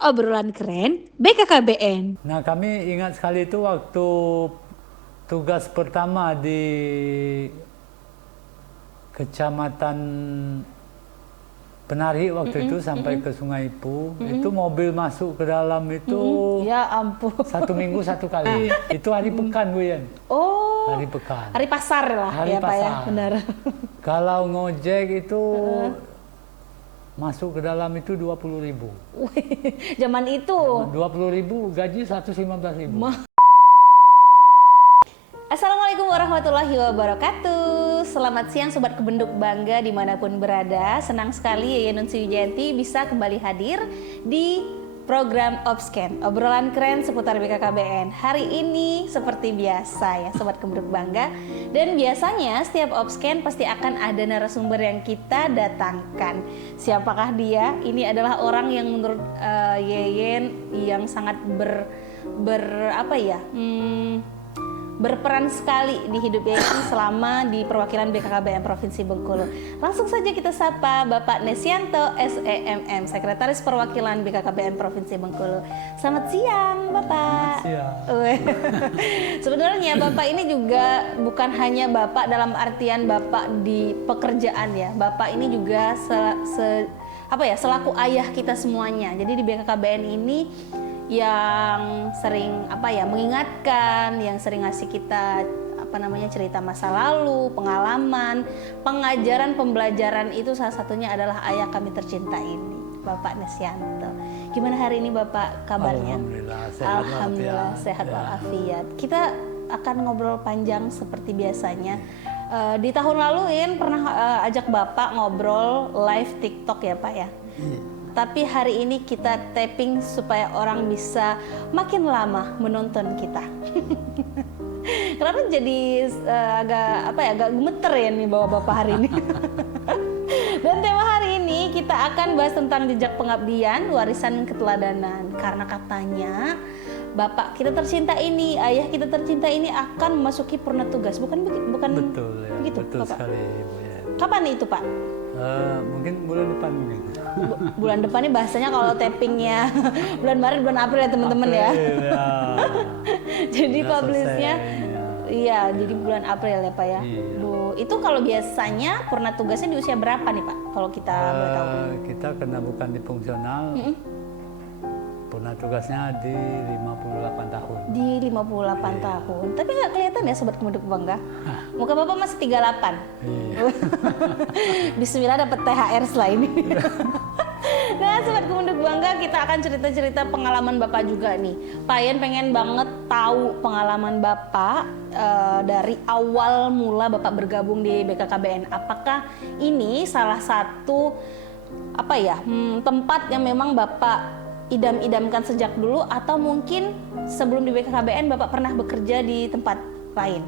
Obrolan keren BKKBN. Nah, kami ingat sekali itu waktu tugas pertama di Kecamatan Penari waktu itu sampai ke Sungai Ipu, itu mobil masuk ke dalam itu Ya ampun. 1 minggu 1 kali. Itu hari pekan, Bu Yan. Oh, Hari pekan. hari pasar lah Hari ya Pak ya, pasar. benar. Kalau ngojek itu masuk ke dalam itu 20.000. Wih, zaman itu. 20.000 gaji 115.000. Assalamualaikum warahmatullahi wabarakatuh. Selamat siang Sobat Kebenduk Bangga dimanapun berada. Senang sekali Yaya Nun Sriwijayanti bisa kembali hadir di program Obscan, obrolan keren seputar BKKBN. Hari ini seperti biasa ya Sobat Kebenduk Bangga. Dan biasanya setiap Obscan pasti akan ada narasumber yang kita datangkan. Siapakah dia? Ini adalah orang yang menurut Yeyen yang sangat berperan sekali di hidup Yeyen selama di perwakilan BKKBN Provinsi Bengkulu. Langsung saja kita sapa Bapak Nesianto SEMM, Sekretaris Perwakilan BKKBN Provinsi Bengkulu. Selamat siang Bapak. Selamat siang. Sebenarnya Bapak ini juga bukan hanya Bapak dalam artian Bapak di pekerjaan ya. Bapak ini juga selaku ayah kita semuanya. Jadi di BKKBN ini yang sering mengingatkan, yang sering ngasih kita cerita masa lalu, pengalaman, pengajaran, pembelajaran itu salah satunya adalah ayah kami tercinta ini, Bapak Nesianto. Gimana hari ini Bapak kabarnya? Alhamdulillah sehat walafiat. Kita akan ngobrol panjang seperti biasanya. Di tahun lalu Yen pernah ajak Bapak ngobrol live TikTok ya Pak ya. Tapi hari ini kita tapping supaya orang bisa makin lama menonton kita. Kenapa jadi agak gemeter ya nih bawa Bapak hari ini. Dan tema hari ini kita akan bahas tentang jejak pengabdian, warisan keteladanan. Karena katanya Bapak kita tercinta ini, ayah kita tercinta ini akan memasuki purna tugas. Bukan Betul ya, begitu, betul Bapak? sekali Bu Yan. Kapan itu Pak? Mungkin bulan depan mungkin. Bulan depan nih bahasanya kalau tappingnya bulan Maret, bulan April ya teman-teman ya. Ya. Jadi Udah publishnya selesai, iya jadi bulan April ya Pak ya. Iya. Bu, itu kalau biasanya purna tugasnya di usia berapa nih Pak? Kalau kita boleh tahu. Kita karena bukan di fungsional, purna tugasnya di 58 tahun. Di 58 tahun. Tapi nggak kelihatan ya Sobat Kebenduk Bangga. Muka Bapak masih 38. Iya. Bismillah dapat THR setelah ini. Nah Sobat Kebenduk Bangga, kita akan cerita-cerita pengalaman Bapak juga nih. Pak Yen pengen banget tahu pengalaman Bapak dari awal mula Bapak bergabung di BKKBN. Apakah ini salah satu tempat yang memang Bapak idam-idamkan sejak dulu, atau mungkin sebelum di BKKBN Bapak pernah bekerja di tempat lain?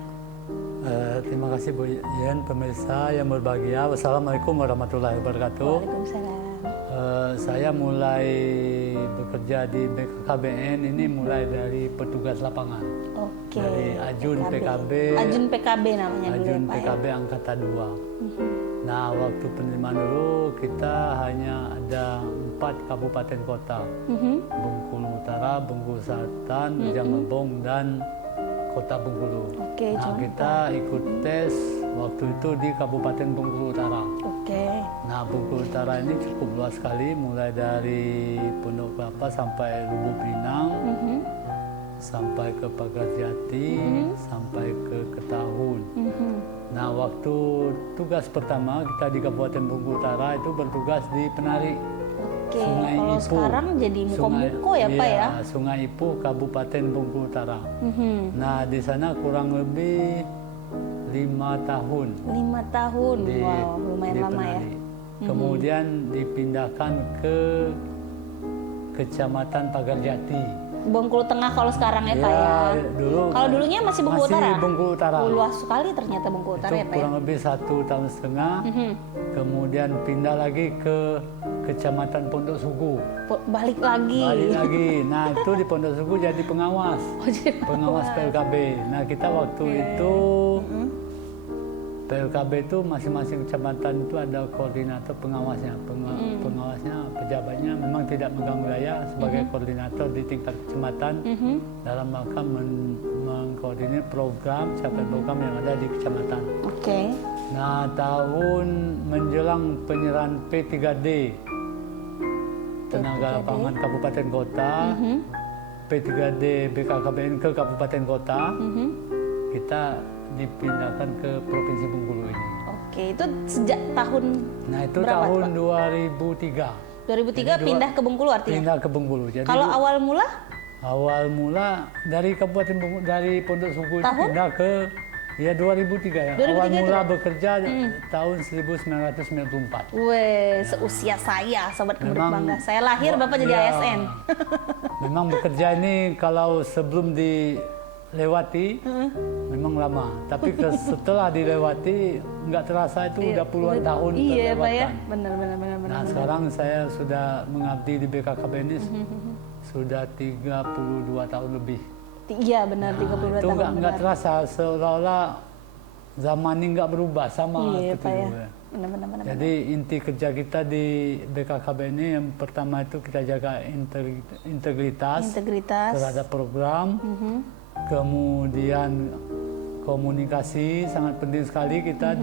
Terima kasih Bu Yen, pemirsa yang berbahagia. Wassalamualaikum warahmatullahi wabarakatuh. Waalaikumsalam. Saya mulai bekerja di BKKBN ini mulai dari petugas lapangan. Oke. Dari Ajun PKB. Ajun PKB namanya dulu Ajun ya Pak PKB ya. Angkatan 2. Nah, waktu penerimaan dulu kita hanya ada 4 kabupaten kota. Bengkulu Utara, Bengkulu Selatan, Rejang Lebong, dan Kota Bengkulu. Oke, Nah, kita ikut tes waktu itu di Kabupaten Bengkulu Utara. Oke. Nah, Bengkulu Utara ini cukup luas sekali, mulai dari Pondok Kelapa sampai Lubuk Pinang, sampai ke Pagarjati, sampai ke Ketahun. Nah, waktu tugas pertama kita di Kabupaten Bengkulu Utara itu bertugas di Penari. Oke, Sungai kalau Ipu. sekarang jadi muko-muko ya Pak ya? Sungai Ipu, Kabupaten Bengkulu Utara. Nah, di sana kurang lebih 5 tahun. 5 tahun, wow lumayan di lama ya. Penari. Kemudian dipindahkan ke Kecamatan Pagarjati. Bengkulu Tengah kalau sekarang ya Pak ya. Kalau dulunya masih Bengkulu Utara? Bengkulu Utara. Luas sekali ternyata Bengkulu Utara Itu ya Pak ya. kurang lebih 1,5 tahun. Kemudian pindah lagi ke Kecamatan Pondok Sugu. Balik lagi. Nah, itu di Pondok Sugu jadi pengawas. Oh, jadi Pengawas PLKB. Nah, kita waktu itu PLKB itu masing-masing kecamatan itu ada koordinator pengawasnya. Pengawasnya, pejabatnya memang tidak megang wilayah sebagai koordinator di tingkat kecamatan dalam rangka mengkoordinir program, capai program yang ada di kecamatan. Oke. Nah, tahun menjelang penyerahan P3D tenaga lapangan kabupaten kota, P3D BKKBN ke kabupaten kota, kita dipindahkan ke Provinsi Bengkulu ini. Oke, itu sejak tahun Nah, itu berapa tahun tuh, 2003. 2003 Jadi pindah ke Bengkulu artinya? Pindah ke Bengkulu. Jadi Kalau awal mula? awal mula dari Kabupaten Bengkulu, dari Pondok Suku itu Tahun? pindah ke 2003 ya. 2003 Awal mula itu? bekerja tahun 1994. Weh, seusia saya, Sobat Keberut Memang- Bangga. Saya lahir, Bapak jadi Ya. ASN. Memang bekerja ini kalau sebelum dilewati memang lama, tapi setelah dilewati nggak terasa itu udah puluhan tahun Iya, Pak ya. terlewatkan. Benar. Nah, sekarang saya sudah mengabdi di BKKBN ini sudah 32 tahun lebih. Iya, benar, 32 Itu tahun. nggak benar. terasa, seolah-olah zaman ini nggak berubah, sama Iya, seperti Pak ya. dulu ya. Benar. Jadi inti kerja kita di BKKBN ini yang pertama itu kita jaga integritas Integritas. terhadap program, kemudian komunikasi sangat penting sekali kita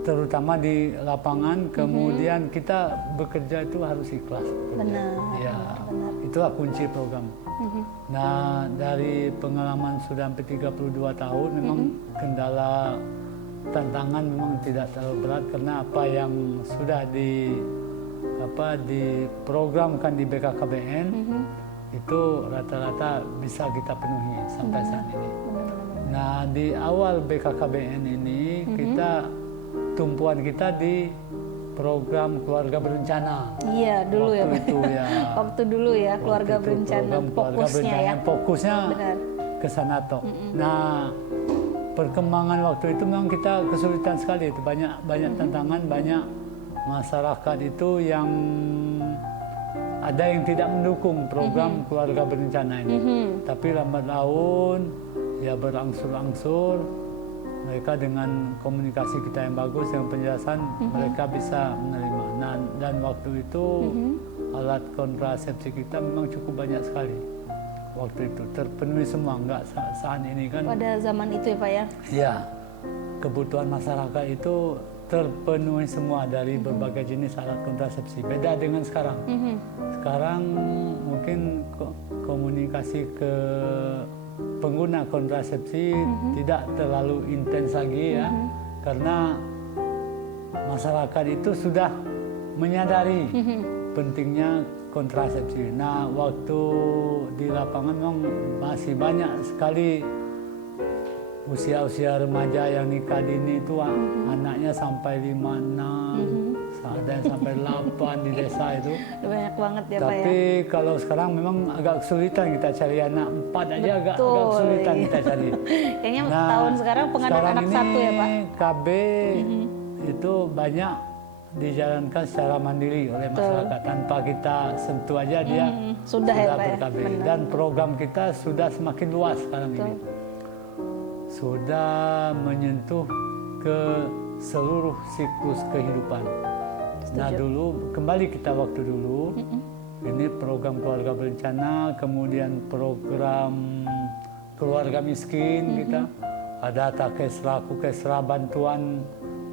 terutama di lapangan, kemudian kita bekerja itu harus ikhlas. Benar. Ya, benar. itulah kunci program. Nah, dari pengalaman sudah hampir 32 tahun, memang kendala tantangan memang tidak terlalu berat karena apa yang sudah diprogramkan di BKKBN itu rata-rata bisa kita penuhi sampai saat ini. Nah, di awal BKKBN ini kita tumpuan kita di program keluarga berencana. Iya, dulu ya, Waktu Pak. itu ya. Waktu dulu ya, keluarga Waktu itu berencana. program keluarga Fokusnya berencana, ya. fokusnya Benar. ke sana toh. Nah, perkembangan waktu itu memang kita kesulitan sekali itu, banyak tantangan, banyak masyarakat itu yang ada yang tidak mendukung program keluarga berencana ini. Tapi lambat laun ya berangsur-angsur mereka dengan komunikasi kita yang bagus, dengan penjelasan mereka bisa menerima. Nah, dan waktu itu alat kontrasepsi kita memang cukup banyak sekali. Waktu itu terpenuhi semua, enggak saat ini kan. Pada zaman itu ya, Pak ya. Ya, kebutuhan masyarakat itu terpenuhi semua dari berbagai jenis alat kontrasepsi. Beda dengan sekarang. Sekarang mungkin komunikasi ke pengguna kontrasepsi tidak terlalu intens lagi ya, karena masyarakat itu sudah menyadari pentingnya kontrasepsi. Nah, waktu di lapangan memang masih banyak sekali usia-usia remaja yang nikah dini itu anaknya sampai 5, 6, ada yang sampai 8 di desa itu. Banyak banget ya, Pak ya. Tapi kalau sekarang memang agak kesulitan kita cari anak 4 aja, agak kesulitan iya. kita cari. Kayaknya tahun sekarang penganut sekarang anak ini satu ya, Pak. KB itu banyak dijalankan secara mandiri oleh masyarakat, tanpa kita sentuh aja dia Sudah ya, Pak ya. ber-KB. Benar. Dan program kita sudah semakin luas sekarang ini. Sudah menyentuh ke seluruh siklus kehidupan. Nah, dulu kembali kita waktu dulu, ini program keluarga berencana, kemudian program keluarga miskin kita, ada takesra, kukesra, bantuan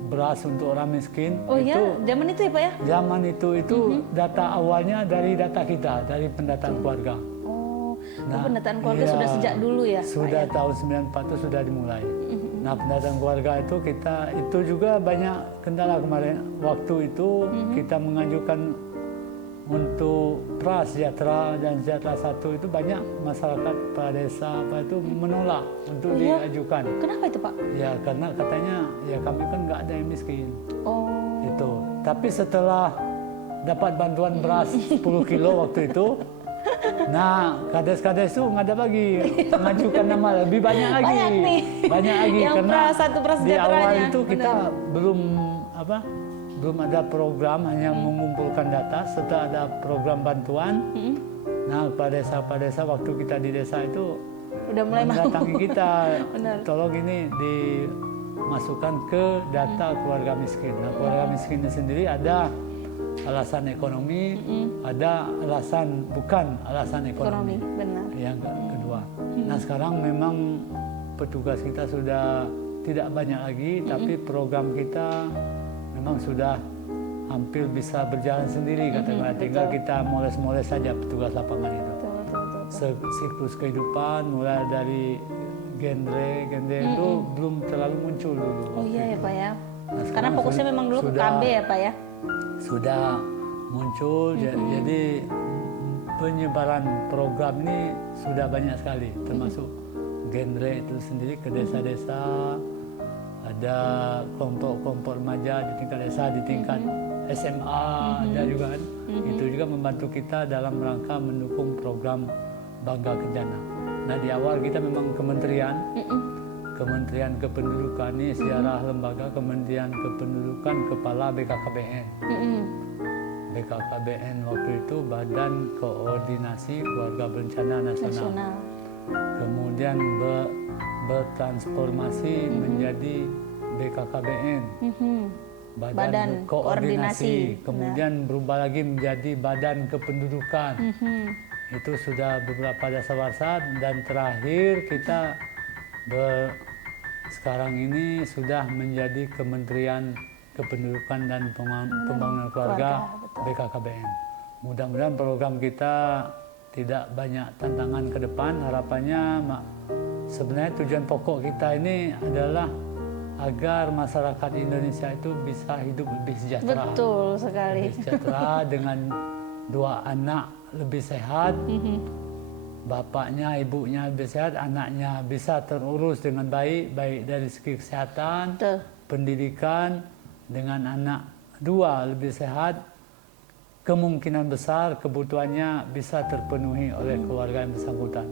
beras untuk orang miskin. Oh iya, zaman itu ya, Pak ya? Zaman itu data awalnya dari data kita, dari pendataan keluarga. Oh, Nah, pendataan keluarga iya, sudah sejak dulu ya, Pak sudah ya? tahun 94 itu sudah dimulai. Nah, pendataan keluarga itu juga banyak kendala kemarin. Waktu itu kita mengajukan untuk prasejahtera dan sejahtera 1 itu banyak masyarakat desa itu menolak untuk diajukan. Kenapa itu, Pak? Ya, karena katanya ya kami kan nggak ada yang miskin. Oh, Itu. Tapi setelah dapat bantuan beras 10 kilo waktu itu, nah, kades-kades itu nggak ada lagi mengajukan nama, lebih banyak lagi. Banyak nih. Banyak lagi Yang karena satu di prasejahteranya. awal itu kita Benar. belum ada program, hanya mengumpulkan data. Setelah ada program bantuan, nah pada desa waktu kita di desa itu udah mulai mau. mendatangi kita, Benar. tolong ini masukkan ke data keluarga miskin. Nah, keluarga miskin sendiri ada alasan ekonomi, ada alasan bukan alasan ekonomi. Benar. Yang kedua. Nah, sekarang memang petugas kita sudah tidak banyak lagi, tapi program kita memang sudah hampir bisa berjalan sendiri katakanlah. Tinggal kita moles-moles saja petugas lapangan itu. Siklus kehidupan mulai dari genre itu belum terlalu muncul dulu. Oh iya ya Pak ya. Nah, karena fokusnya memang dulu ke KB ya Pak ya. Sudah muncul, jadi penyebaran program ini sudah banyak sekali, termasuk genre itu sendiri ke desa-desa, ada kelompok-kelompok remaja di tingkat desa, di tingkat SMA ada juga kan. Itu juga membantu kita dalam rangka mendukung program Bangga Kencana. Nah, di awal kita memang Kementerian Kependudukan ini secara lembaga, Kementerian Kependudukan Kepala BKKBN. BKKBN waktu itu Badan Koordinasi Keluarga Berencana Nasional. Kemudian bertransformasi menjadi BKKBN. Badan Koordinasi. Kemudian berubah lagi menjadi Badan Kependudukan. Itu sudah beberapa dasawarsa, dan terakhir kita sekarang ini sudah menjadi Kementerian Kependudukan dan Pembangunan Keluarga BKKBN. Mudah-mudahan program kita tidak banyak tantangan ke depan. Harapannya sebenarnya tujuan pokok kita ini adalah agar masyarakat Indonesia itu bisa hidup lebih sejahtera. Betul sekali. Lebih sejahtera dengan 2 anak lebih sehat, bapaknya, ibunya lebih sehat, anaknya bisa terurus dengan baik, baik dari segi kesehatan, pendidikan. Dengan anak 2 lebih sehat, kemungkinan besar kebutuhannya bisa terpenuhi oleh keluarga yang bersangkutan.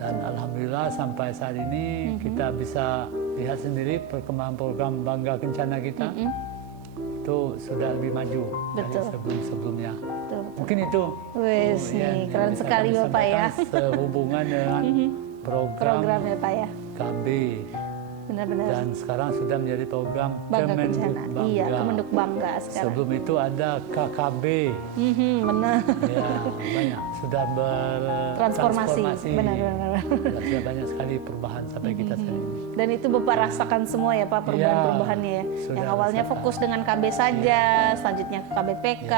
Dan alhamdulillah sampai saat ini kita bisa lihat sendiri perkembangan program Bangga Kencana kita itu sudah lebih maju dari sebelum-sebelumnya. Mungkin itu keren sekali Bapak ya. Sehubungan dengan program ya Pak ya. KB. Benar-benar. Dan sekarang sudah menjadi program Kemenduk Bangga. Iya, Kemenduk Bangga sekarang. Sebelum itu ada KKB. Benar. Ya, banyak. Sudah Transformasi. Benar. Sudah banyak sekali perubahan sampai kita saat ini. Dan itu Bapak rasakan semua ya Pak, perubahan-perubahannya ya. Yang awalnya fokus dengan KB saja, selanjutnya ke KBPK,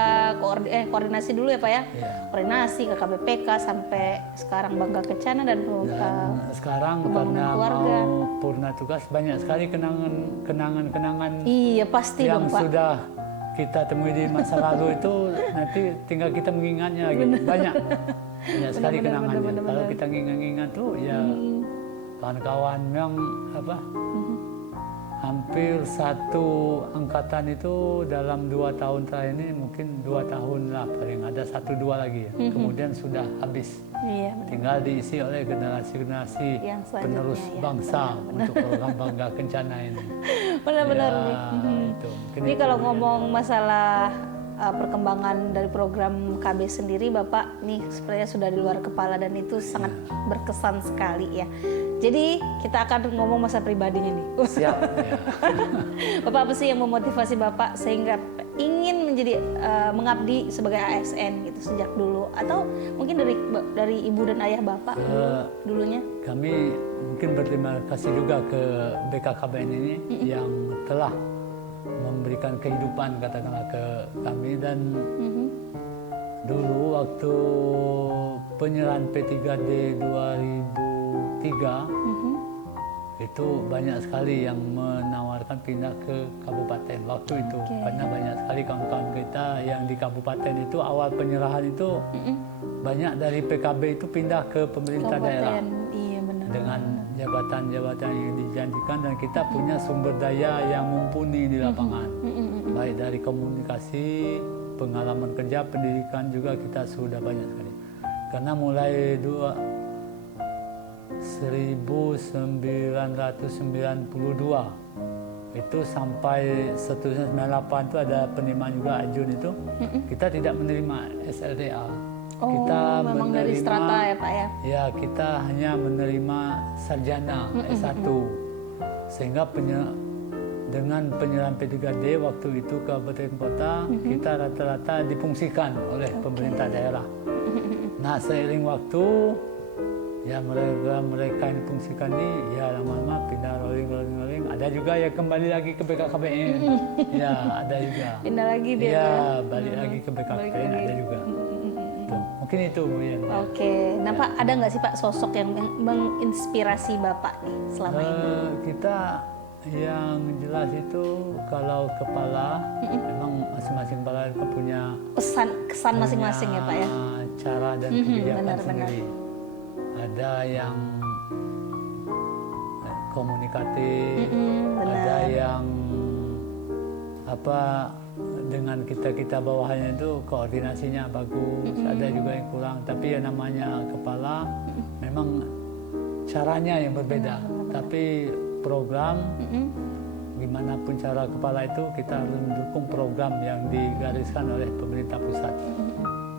koordinasi dulu ya Pak ya. Koordinasi ke KBPK sampai sekarang Bangga Kencana dan sekarang pembangunan keluarga. Purna tugas banyak sekali kenangan-kenangan. Iya pasti yang dong Pak. Sudah kita temui di masa lalu itu, nanti tinggal kita mengingatnya gitu. Banyak sekali kenangannya. Kalau kita ngingat-ngingat tuh ya kawan-kawan yang hampir satu angkatan itu dalam 2 tahun terakhir ini, mungkin 2 tahun lah paling, ada 1-2 lagi ya. Kemudian sudah habis. Iya, tinggal diisi oleh generasi-generasi penerus bangsa untuk program Bangga Kencana ini. Benar-benar ya, Ini kalau ngomong masalah perkembangan dari program KB sendiri, Bapak nih sepertinya sudah di luar kepala dan itu sangat berkesan sekali ya. Jadi kita akan ngomong masa pribadinya nih. Siap. Bapak apa sih yang memotivasi Bapak sehingga ingin menjadi mengabdi sebagai ASN gitu sejak dulu, atau mungkin dari ibu dan ayah Bapak dulunya? Kami mungkin berterima kasih juga ke BKKBN ini yang telah memberikan kehidupan katakanlah ke kami, dan dulu waktu penyerahan P3D 2003 itu banyak sekali yang menawarkan pindah ke kabupaten waktu itu. Karena banyak sekali kawan-kawan kita yang di kabupaten itu awal penyerahan itu banyak dari PKB itu pindah ke pemerintah daerah. Iya, benar. Dengan jabatan-jabatan yang dijanjikan, dan kita punya sumber daya yang mumpuni di lapangan. Baik dari komunikasi, pengalaman kerja, pendidikan juga kita sudah banyak sekali. Karena mulai 1992 itu sampai seterusnya 98 itu ada penerimaan juga Ajun itu, kita tidak menerima SLDA. Kita memang menerima, dari strata ya Pak ya? Ya, kita hanya menerima sarjana S1. sehingga dengan penyerahan P3D waktu itu kabupaten kota kita rata-rata difungsikan oleh pemerintah daerah. Nah seiring waktu ya mereka yang difungsikan ini ya lama-lama pindah rolling. Ada juga ya kembali lagi ke BKKBN. Ya ada juga. Pindah lagi dia. Ya balik lagi ke BKKBN ada juga. Mungkin itu Bu Yan. Oke, nah Pak ada nggak sih Pak sosok yang menginspirasi Bapak nih selama ini? Kita yang jelas itu kalau kepala memang masing-masing kepala itu punya Kesan masing-masing ya Pak ya? Cara dan kebijakan benar. sendiri. Ada yang komunikatif, ada yang dengan kita bawahannya itu koordinasinya bagus, ada juga yang kurang. Tapi ya namanya kepala memang caranya yang berbeda. Tapi program gimana pun cara kepala itu kita harus mendukung program yang digariskan oleh pemerintah pusat.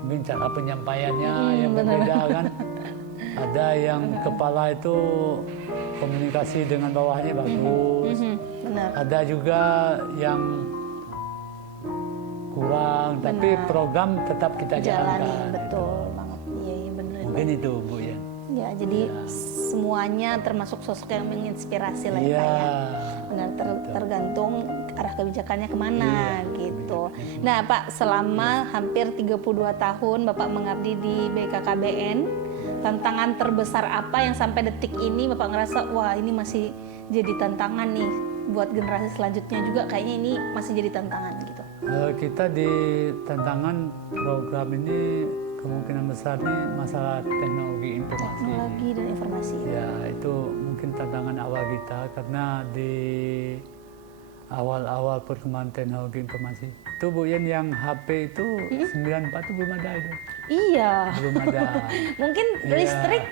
Mungkin cara penyampaiannya yang berbeda kan. Ada yang kepala itu komunikasi dengan bawahnya bagus. Ada juga yang kurang, tapi program tetap kita jalankan. Betul banget. Iya benar. Mungkin itu Bu ya. Ya, jadi semuanya termasuk sosok yang menginspirasi lah ya Pak ya. Benar, tergantung arah kebijakannya kemana gitu. Nah Pak, selama hampir 32 tahun Bapak mengabdi di BKKBN, tantangan terbesar apa yang sampai detik ini Bapak ngerasa wah ini masih jadi tantangan nih buat generasi selanjutnya juga, kayaknya ini masih jadi tantangan gitu? Kita di tantangan program ini kemungkinan besar nih masalah teknologi informasi. Teknologi dan informasi. Ya itu mungkin tantangan awal kita karena di awal-awal perkembangan teknologi informasi itu Bu Yan yang HP itu 94 itu belum ada itu. Iya. Belum ada. Mungkin Ya, listrik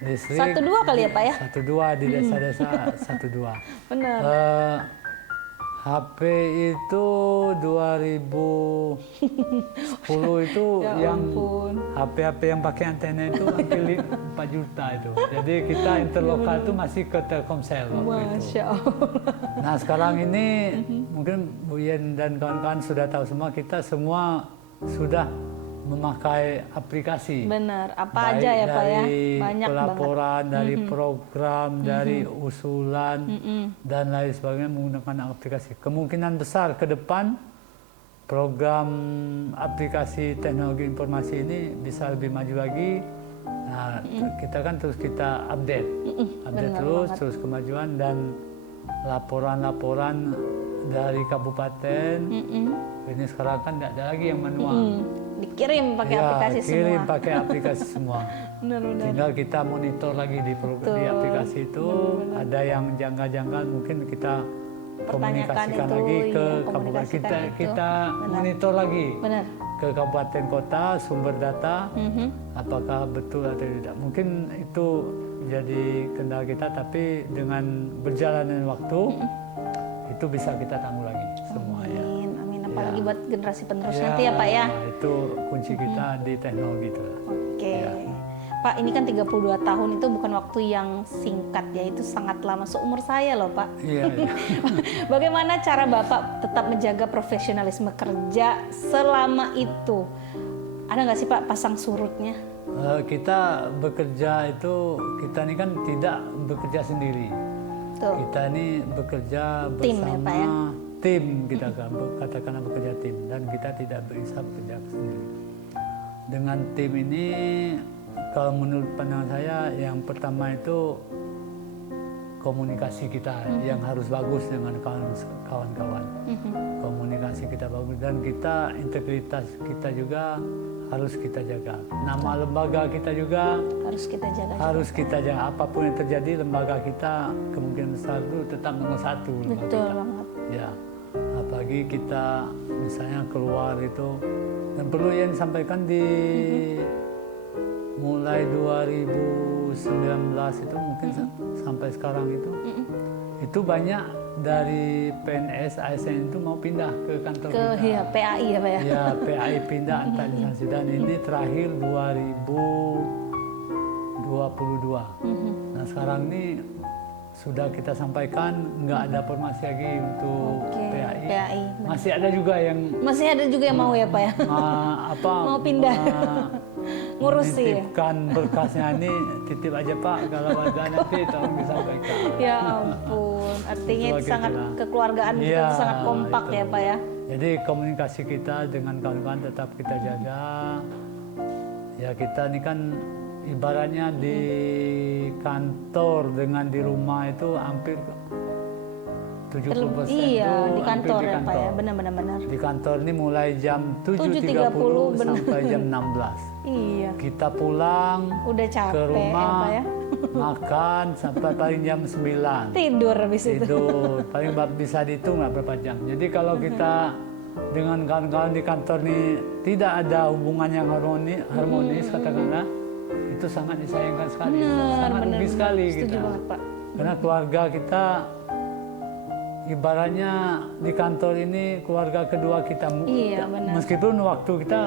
1-2 kali ya Pak ya? 1-2 di desa-desa 1-2. Benar. HP itu 2010 itu yang HP yang pakai antena itu hampir 4 juta itu. Jadi kita interlokal itu masih ke Telkomsel waktu itu. Masya Allah. Nah sekarang ini mungkin Bu Yen dan kawan-kawan sudah tahu semua, kita semua sudah memakai aplikasi. Benar, apa aja ya Pak ya? Banyak pelaporan, banget. dari program, dari usulan, dan lain sebagainya menggunakan aplikasi. Kemungkinan besar ke depan program aplikasi teknologi informasi ini bisa lebih maju lagi. Nah, kita kan terus kita update terus kemajuan dan laporan-laporan dari kabupaten. Ini sekarang kan tidak ada lagi yang manual. Dikirim pakai aplikasi semua. Kirim pakai aplikasi semua. Benar. Tinggal kita monitor lagi di aplikasi itu. Ada yang janggal-janggal mungkin kita komunikasikan lagi ke kabupaten. Kita monitor lagi ke kabupaten kota sumber data. Apakah betul atau tidak? Mungkin itu jadi kendala kita, tapi dengan berjalannya waktu itu bisa kita tangguh lagi semua ya. Apalagi buat generasi penerus nanti ya Pak ya. Itu kunci kita di teknologi itu. Oke. Pak, ini kan 32 tahun itu bukan waktu yang singkat ya, itu sangat lama, seumur saya loh Pak. Iya. Bagaimana cara Bapak tetap menjaga profesionalisme kerja selama itu? Ada nggak sih Pak pasang surutnya? Kita bekerja itu, kita ini kan tidak bekerja sendiri. Kita ini bekerja bersama tim ya Pak ya? Tim, kita katakanlah bekerja tim, dan kita tidak bisa bekerja sendiri. Dengan tim ini, kalau menurut pandangan saya, yang pertama itu komunikasi kita yang harus bagus dengan kawan-kawan. Komunikasi kita bagus, dan integritas kita juga harus kita jaga. Nama lembaga kita juga harus kita jaga. Apapun yang terjadi, lembaga kita kemungkinan besar itu tetap nomor 1. Betul banget. Ya, apalagi kita misalnya keluar itu, dan perlu yang disampaikan di mulai 2019 itu mungkin sampai sekarang itu banyak dari PNS ASN itu mau pindah ke kantor kita. Ya, PAI ya Pak ya? Ya, PAI pindah antar instansi, dan ini terakhir 2022. Nah sekarang ini sudah kita sampaikan, nggak ada formasi lagi untuk Oke, PAI. PAI. Masih ada juga yang Masih ada juga yang mau ya Pak ya? Mau pindah. Ngurusi ya? menitipkan berkasnya ini, titip aja Pak, kalau ada nanti tolong disampaikan. Ya ampun, artinya Itu itu sangat kita. kekeluargaan kita Iya, itu sangat kompak itu. ya Pak ya? Jadi komunikasi kita dengan kawan-kawan tetap kita jaga. Ya kita ini kan ibaratnya di kantor dengan di rumah itu hampir 70% Iya, itu di kantor hampir di ya Pak ya, kantor. benar-benar. Di kantor ini mulai jam 7.30 7.30 sampai jam 16. Iya, Kita pulang udah ke capek ya rumah, Pak ya? makan sampai paling jam 9. Tidur habis itu. Tidur, paling bisa dihitung lah berapa jam. Jadi kalau kita dengan kawan-kawan di kantor ini tidak ada hubungan yang harmonis katakanlah, itu sangat disayangkan sekali, sangat rugi sekali Setuju kita. banget Pak. Karena keluarga kita ibaratnya di kantor ini keluarga kedua kita. Iya, benar. Meskipun waktu kita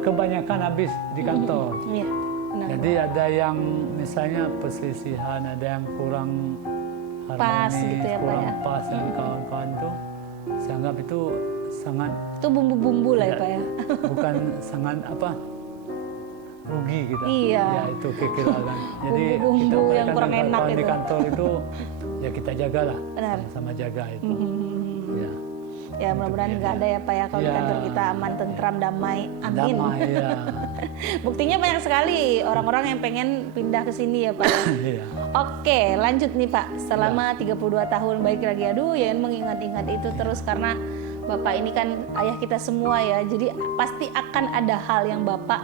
kebanyakan habis di kantor. Iya, benar. Jadi ada yang misalnya perselisihan, ada yang kurang Pas harmonis, gitu ya, Pak, kurang ya? pas dengan kawan-kawan tuh. Saya anggap itu sangat Itu bumbu-bumbu lah ya Pak ya? bukan sangat apa rugi kita. Iya. Ya itu kekirangan. Jadi Bumbu-bumbu kita yang berkaitan kurang dengan enak kawan di itu. kantor itu ya kita jagalah, Benar. sama jaga itu. Ya. Ya mudah-mudahan nggak ada ya Pak ya kalau di Iya. kantor kita aman, tentram, damai. Amin. Damai ya. Buktinya banyak sekali orang-orang yang pengen pindah ke sini ya Pak. Iya. Oke, lanjut nih Pak. Selama 32 tahun baik lagi, aduh ya mengingat-ingat itu terus karena Bapak ini kan ayah kita semua ya. Jadi pasti akan ada hal yang Bapak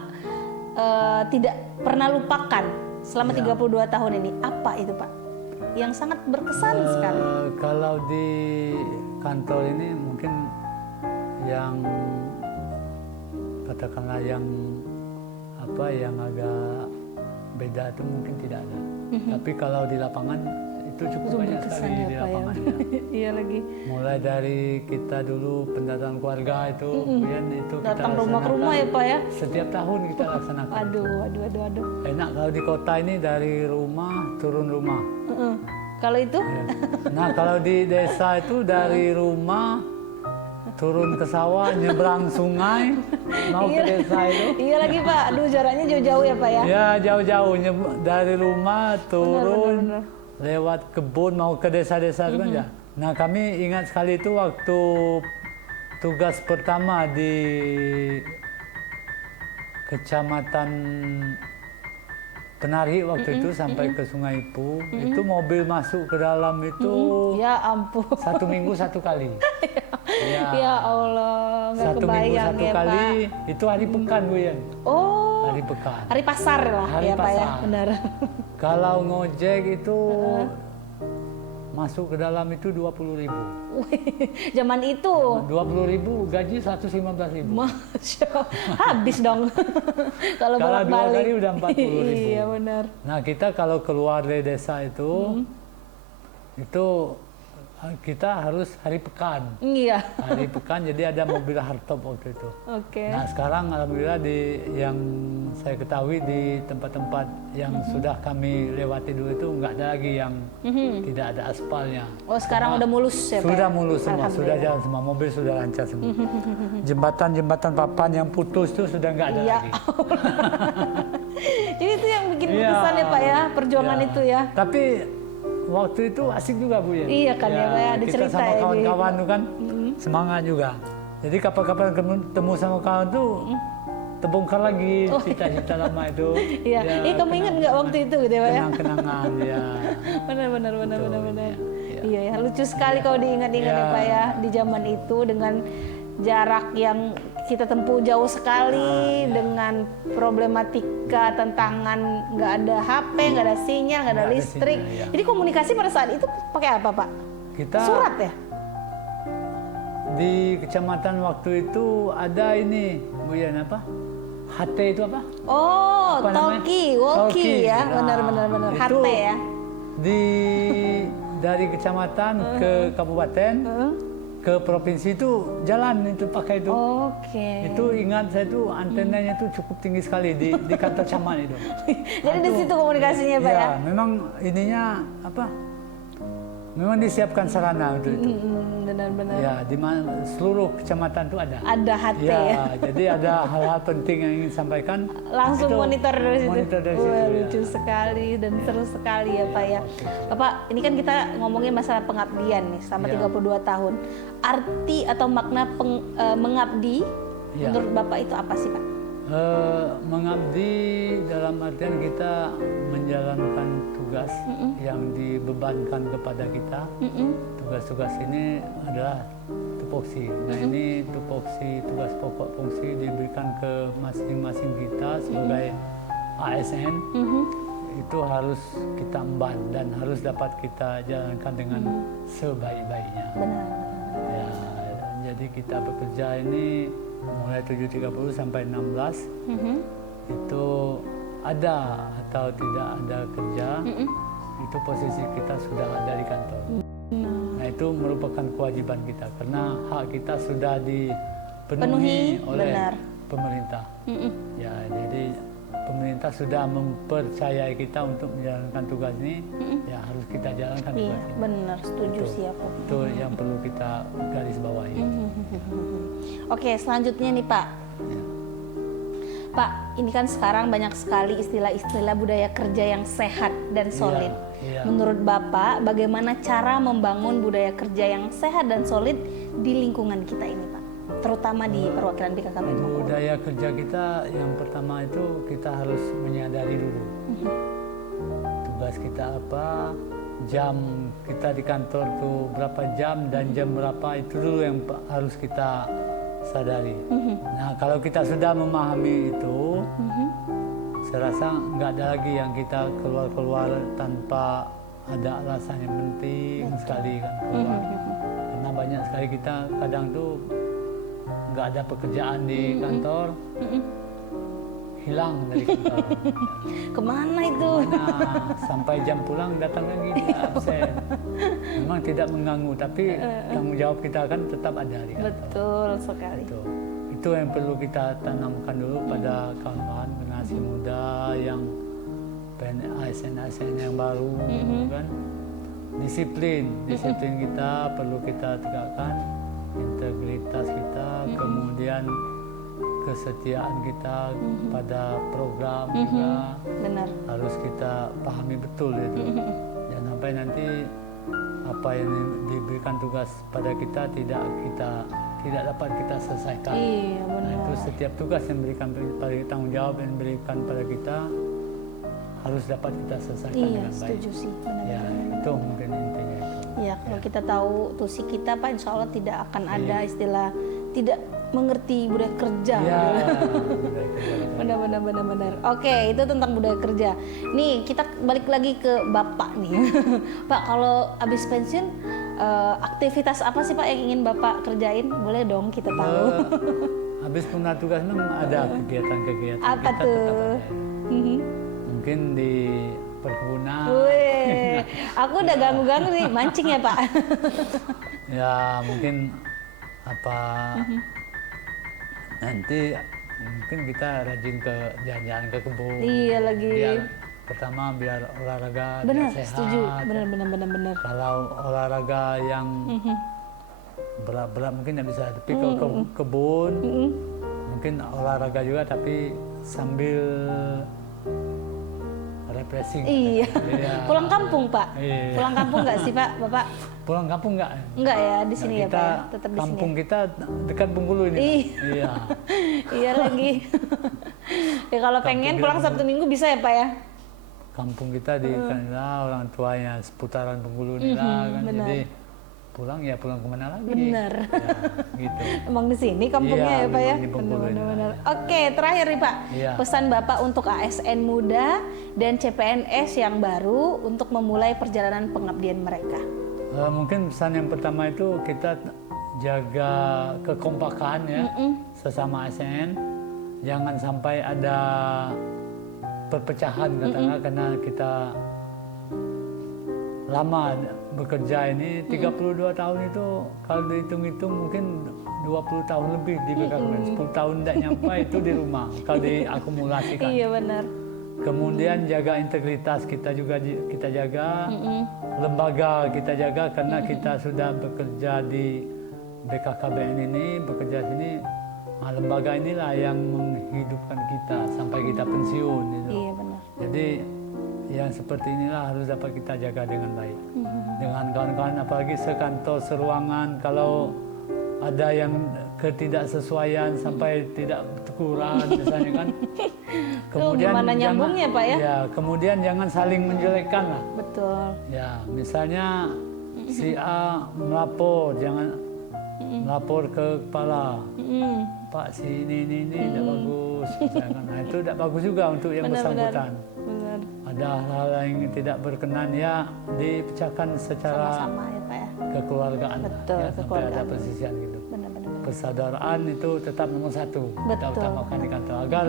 tidak pernah lupakan selama 32 tahun ini. Apa itu Pak? Yang sangat berkesan sekali. Kalau di kantor ini mungkin yang katakanlah yang apa yang agak beda itu mungkin tidak ada. Tapi kalau di lapangan itu cukup banyak sekali ya di Pak ya. lapangan. Ya. Iya lagi. Mulai dari kita dulu pendataan keluarga itu, kemudian itu kita Datang rumah ke rumah ya laksanakan. Pak ya. Setiap tahun kita laksanakan. Aduh. Enak kalau di kota ini dari rumah turun rumah. Kalau itu? Ya. Nah kalau di desa itu dari rumah turun ke sawah, nyebrang sungai, mau ke desa itu. Iya lagi Pak. Aduh jaraknya jauh-jauh ya Pak ya. Ya jauh-jauh dari rumah turun, Benar. lewat kebun mau ke desa-desa itu kan ya. Nah kami ingat sekali itu waktu tugas pertama di kecamatan Penari waktu itu sampai ke Sungai Ipu, itu mobil masuk ke dalam itu Ya ampun. 1 minggu 1 kali. Ya Allah, nggak 1 minggu kebayang 1 ya kali, Pak. itu hari pekan Bu Yan. Oh, Hari pekan. hari pasar lah Hari ya Pak ya, pasar. benar. Kalau ngojek itu masuk ke dalam itu 20.000. Zaman itu, 20.000 gaji 115.000. Masya Allah, habis dong. Kalau Kalau 2 bolak-balik. kali udah 40.000. Iya benar. Nah kita kalau keluar dari desa itu kita harus hari pekan. Iya. Hari pekan jadi ada mobil hardtop waktu itu. Oke. Nah sekarang alhamdulillah yang saya ketahui di tempat-tempat yang sudah kami lewati dulu itu nggak ada lagi yang tidak ada aspalnya. Oh sekarang udah mulus ya Pak? Sudah ya? mulus semua, sudah Alhamdulillah. jalan semua, mobil sudah lancar semua. Jembatan-jembatan papan yang putus itu sudah nggak ada Iya. lagi. Jadi itu yang bikin Iya. berkesan ya Pak ya, perjuangan Iya. itu ya. Tapi waktu itu asik juga Bu ya. Iya kan ya, Pak, ya. Ada kita cerita sama ya, kawan-kawan gitu. tuh kan semangat juga. Jadi kapan-kapan ketemu sama kawan tuh terbongkar lagi cita-cita lama itu. Iya. Kamu ingat nggak waktu itu gitu ya Pak ya? Kenang-kenangan ya. Benar. Betul, Iya ya, lucu sekali kalau diingat-ingat ya Iya. Pak ya, di zaman itu dengan jarak yang kita tempuh jauh sekali, dengan problematika tantangan nggak ada HP, nggak ada sinyal, nggak ada Nggak ada listrik. sinyal, iya. Jadi komunikasi pada saat itu pakai apa Pak? Kita Surat ya? di kecamatan waktu itu ada ini Bu Yan apa? HT itu apa? Oh, Apa namanya? walkie Talkie. ya, Nah, benar. itu HT ya. Dari kecamatan ke kabupaten ke provinsi itu jalan itu pakai itu. Oke. Itu ingat saya tuh antenanya tuh cukup tinggi sekali di kantor camat itu. Jadi di situ komunikasinya Pak ya? Memang ininya apa? memang disiapkan sarana untuk itu. Benar-benar. Ya, di mana seluruh kecamatan itu ada. Ada HT Ya, ya. jadi ada hal-hal penting yang ingin sampaikan. Langsung itu monitor dari situ. Monitor dari situ, Wah, ya. lucu sekali dan seru sekali ya Pak ya. Bapak, ini kan kita ngomongin masalah pengabdian nih selama Ya. 32 tahun. Arti atau makna mengabdi Ya. menurut Bapak itu apa sih Pak? Mengabdi dalam artian kita menjalankan tugas yang dibebankan kepada kita. Tugas-tugas ini adalah tupoksi. Nah ini tupoksi, tugas pokok fungsi diberikan ke masing-masing kita sebagai ASN. Itu harus kita emban dan harus dapat kita jalankan dengan sebaik-baiknya. Benar. Ya, jadi kita bekerja ini mulai 7.30 sampai 16 itu ada atau tidak ada kerja, itu posisi kita sudah ada di kantor. Nah itu merupakan kewajiban kita karena hak kita sudah dipenuhi oleh benar. pemerintah. Ya, jadi pemerintah sudah mempercayai kita untuk menjalankan tugas ini, ya harus kita jalankan Iya, tugas ini. benar, setuju Itu. sih aku. Itu yang perlu kita garis bawahi. Oke, selanjutnya nih Pak. Ya. Pak, ini kan sekarang banyak sekali istilah-istilah budaya kerja yang sehat dan solid. Iya. Menurut Bapak, bagaimana cara membangun budaya kerja yang sehat dan solid di lingkungan kita ini, Pak? Terutama di perwakilan BKKBN Bengkulu. Budaya kerja kita yang pertama itu kita harus menyadari dulu tugas kita apa, jam kita di kantor tuh berapa jam dan jam berapa, itu dulu yang harus kita sadari. Nah kalau kita sudah memahami itu, saya rasa nggak ada lagi yang kita keluar-keluar tanpa ada alasan yang penting sekali kan keluar. Karena banyak sekali kita kadang tuh nggak ada pekerjaan di kantor, hilang dari kantor. Kemana itu? Nah, sampai jam pulang datang lagi dia absen. Memang tidak mengganggu, tapi tanggung jawab kita kan tetap ada di kantor. Betul sekali. Itu yang perlu kita tanamkan dulu pada kawan-kawan generasi muda yang ASN yang baru, kan. Disiplin kita perlu kita tegakkan, integritas kita, kemudian kesetiaan kita pada program juga Benar. harus kita pahami betul itu. Jangan sampai nanti apa yang diberikan tugas pada kita tidak dapat kita selesaikan. Iya, benar. Nah, itu setiap tugas yang diberikan pada tanggung jawab yang diberikan pada kita harus dapat kita selesaikan Iya, dengan baik. setuju sih. Benar. Ya, itu mungkin intinya itu. Ya, kalau kita tahu tusi kita Pak, insya Allah tidak akan ada istilah tidak mengerti budaya kerja. Ya, Benar. Oke, itu tentang budaya kerja. Nih, kita balik lagi ke Bapak nih. Pak, kalau habis pensiun, aktivitas apa sih Pak yang ingin Bapak kerjain? Boleh dong kita tahu. Habis punah tugas memang ada kegiatan-kegiatan. Apa kita tuh? tetap ada. Mungkin di perkebunan. Wih, aku udah ganggu-ganggu nih, mancing ya Pak. Ya, mungkin apa nanti mungkin kita rajin ke jalan-jalan ke kebun. Iya lagi. Biar olahraga Benar, biar sehat. setuju. Benar. Kalau olahraga yang berat-berat mungkin nggak bisa, tapi kalau ke kebun mungkin olahraga juga tapi sambil refreshing. Iya. Iya. Pulang kampung Pak. Iya. Pulang kampung nggak sih Pak, Bapak? Pulang kampung nggak? Enggak ya, di sini ya kita, Pak. Ya? Tetap di sini. kampung kita dekat Bengkulu ini. Iya. Iya lagi. Ya kalau pengen pulang Sabtu Minggu bisa ya Pak ya? Kampung kita di kan orang tuanya seputaran Bengkulu ini lah kan. benar. Jadi pulang kemana lagi? Bener. Ya, gitu. Emang di sini kampungnya Iya, ya Pak ya? memang di Bengkulu ini. Benar. Oke, terakhir nih Pak. Iya. Pesan Bapak untuk ASN muda dan CPNS yang baru untuk memulai perjalanan pengabdian mereka. Mungkin pesan yang pertama itu kita jaga kekompakan ya sesama ASN. Jangan sampai ada perpecahan katakanlah karena kita lama bekerja ini 32 tahun itu kalau dihitung-hitung mungkin 20 tahun lebih di BKKBN, 10 tahun tidak nyampe itu di rumah kalau diakumulasikan. Iya benar. Kemudian jaga integritas kita juga kita jaga, lembaga kita jaga karena kita sudah bekerja di BKKBN ini, bekerja sini. Nah, lembaga inilah yang menghidupkan kita sampai kita pensiun. Gitu. Iya benar. Jadi yang seperti inilah harus dapat kita jaga dengan baik. Dengan kawan-kawan apalagi sekantor seruangan, kalau ada yang ketidaksesuaian sampai tidak berkurang misalnya kan. Gimana nyambungnya Pak ya? Ya, kemudian jangan saling menjelekkan lah. Betul. Ya, misalnya si A melapor, jangan melapor ke kepala. Pak, si ini tidak bagus. Misalkan. Nah, itu tidak bagus juga untuk yang bersangkutan. Benar. Ada hal yang tidak berkenan ya dipecahkan secara Sama-sama ya Pak ya. kekeluargaan. Betul, Ya, sampai ada kekeluargaan. persisian gitu. Benar-benar. Persaudaraan itu tetap nomor satu. Kita Betul. utamakan di kantor agar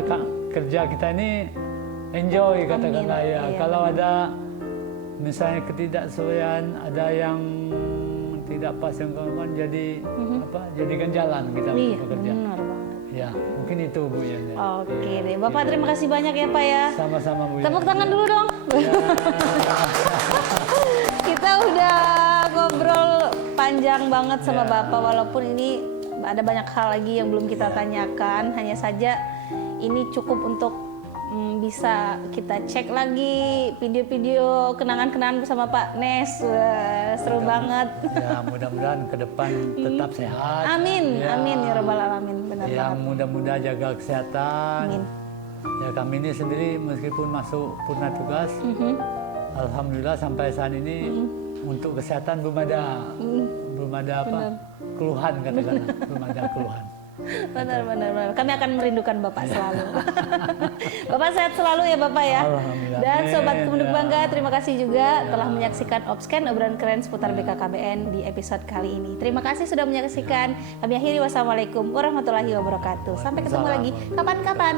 kerja kita ini enjoy katakanlah ya. Iya, Kalau ada misalnya ketidaksesuaian, ada yang tidak pas yang kawan-kawan jadi jadikan jalan kita Iya, untuk bekerja. benar banget. Ya, mungkin itu Bu Yan. Ya. Oke deh, Bapak terima kasih banyak ya Pak ya. Sama-sama Bu Yan. Tepuk tangan dulu dong. Ya. Kita udah ngobrol panjang banget sama Bapak, walaupun ini ada banyak hal lagi yang belum kita tanyakan. Hanya saja ini cukup untuk bisa kita cek lagi video-video kenangan-kenangan bersama Pak Nes. Wah, seru banget. Ya, mudah-mudahan ke depan tetap sehat. Amin, Ya. amin ya Rabbal Alamin. Benar Yang banget. mudah-mudahan jaga kesehatan. Amin. Ya, kami ini sendiri meskipun masuk purna tugas, alhamdulillah sampai saat ini untuk kesehatan belum ada keluhan katakanlah, belum ada keluhan. Benar. Kami akan merindukan Bapak selalu. Bapak sehat selalu ya Bapak ya. Alhamdulillah. Dan Sobat Amin. Penduduk Bangga, terima kasih juga telah menyaksikan Obscan, obrolan keren seputar BKKBN di episode kali ini. Terima kasih sudah menyaksikan. Kami akhiri, wassalamualaikum warahmatullahi wabarakatuh. Sampai ketemu lagi kapan-kapan.